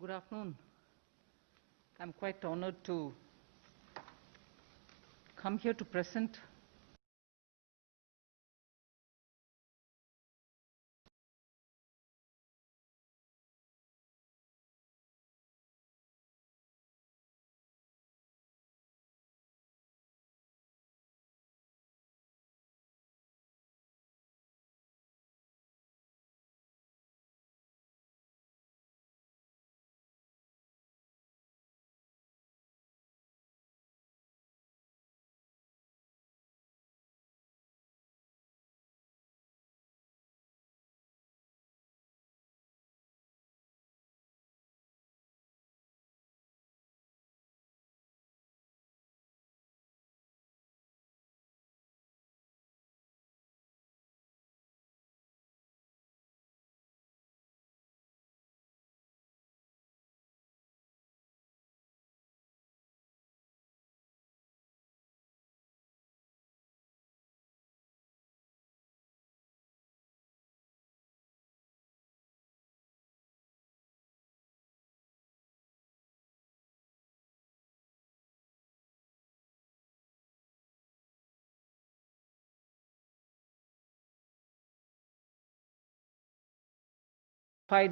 Good afternoon. I'm quite honored to come here to present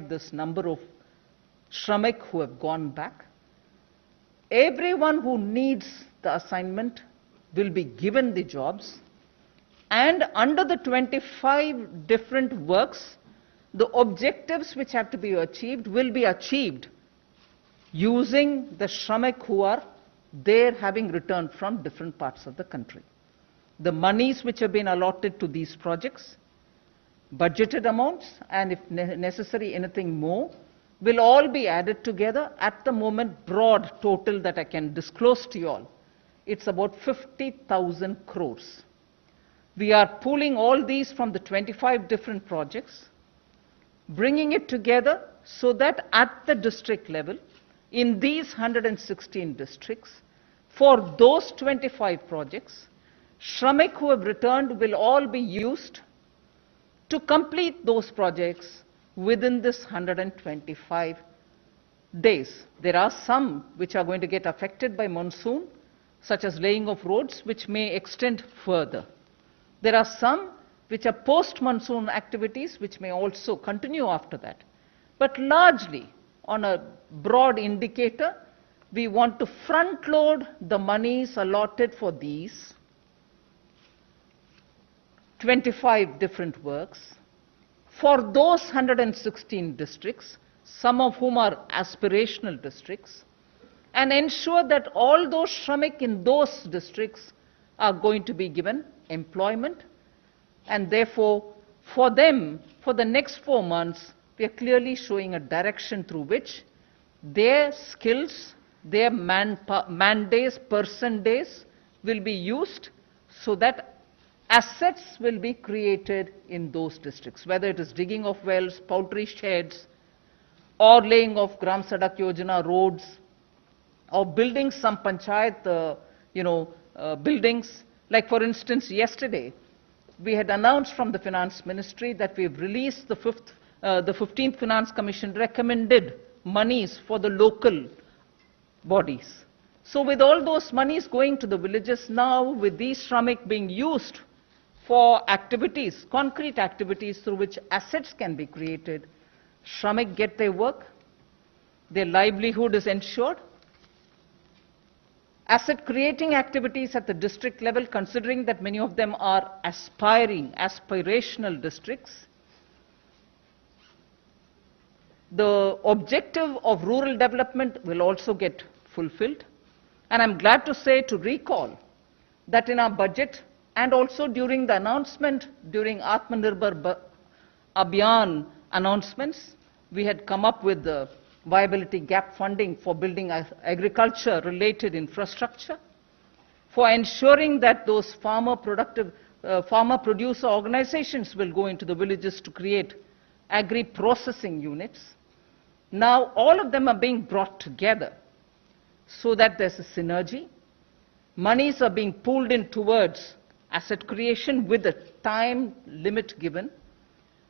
this number of Shramik who have gone back. Everyone who needs the assignment will be given the jobs, and under the 25 different works, the objectives which have to be achieved will be achieved using the Shramik who are there having returned from different parts of the country. The monies which have been allotted to these projects, budgeted amounts, and if necessary anything more, will all be added together. At the moment, broad total that I can disclose to you all, it's about 50,000 crores. We are pooling all these from the 25 different projects, bringing it together so that at the district level, in these 116 districts, for those 25 projects, Shramik who have returned will all be used to complete those projects within this 125 days. There are some which are going to get affected by monsoon, such as laying of roads, which may extend further. There are some which are post-monsoon activities, which may also continue after that. But largely, on a broad indicator, we want to front-load the monies allotted for these 25 different works for those 116 districts, some of whom are aspirational districts, and ensure that all those Shramik in those districts are going to be given employment. And therefore, for them, for the next 4 months, we are clearly showing a direction through which their skills, their man days, person days will be used so that assets will be created in those districts, whether it is digging of wells, poultry sheds, or laying of Gram Sadak Yojana roads, or building some panchayat, buildings. Like for instance, yesterday, we had announced from the Finance Ministry that we've released the 15th Finance Commission recommended monies for the local bodies. So with all those monies going to the villages now, with these Shramik being used for activities, concrete activities through which assets can be created, Shramik get their work, their livelihood is ensured. Asset creating activities at the district level, considering that many of them are aspirational districts. The objective of rural development will also get fulfilled. And I'm glad to say, to recall, that in our budget and also during the announcement, during Atmanirbhar Abhiyan announcements, we had come up with the viability gap funding for building agriculture-related infrastructure, for ensuring that those farmer-producer organizations will go into the villages to create agri-processing units. Now, all of them are being brought together so that there's a synergy. Monies are being pooled in towards asset creation with a time limit given,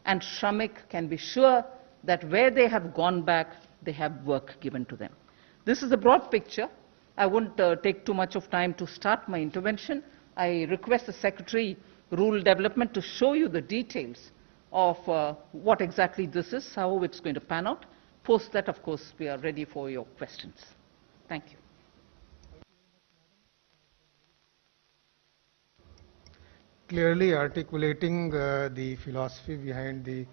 and Shramik can be sure that where they have gone back, they have work given to them. This is a broad picture. I won't take too much of time to start my intervention. I request the Secretary, Rural Development, to show you the details of what exactly this is, how it's going to pan out. Post that, of course, we are ready for your questions. Thank you. Clearly articulating the philosophy behind the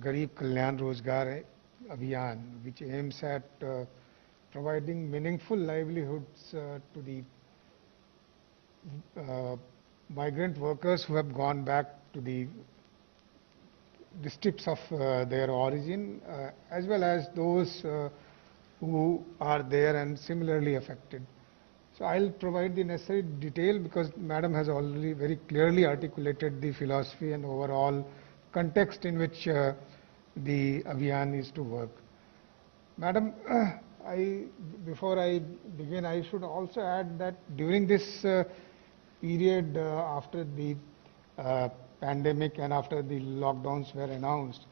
Garib Kalyan Rozgar Abhiyan, which aims at providing meaningful livelihoods to the migrant workers who have gone back to the districts of their origin, as well as those who are there and similarly affected. So I'll provide the necessary detail because Madam has already very clearly articulated the philosophy and overall context in which the Abhiyan is to work. Madam, before I begin, I should also add that during this period after the pandemic and after the lockdowns were announced,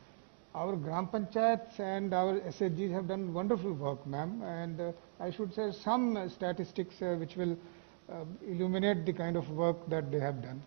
our Gram Panchayats and our SHGs have done wonderful work, ma'am, and I should say some statistics which will illuminate the kind of work that they have done.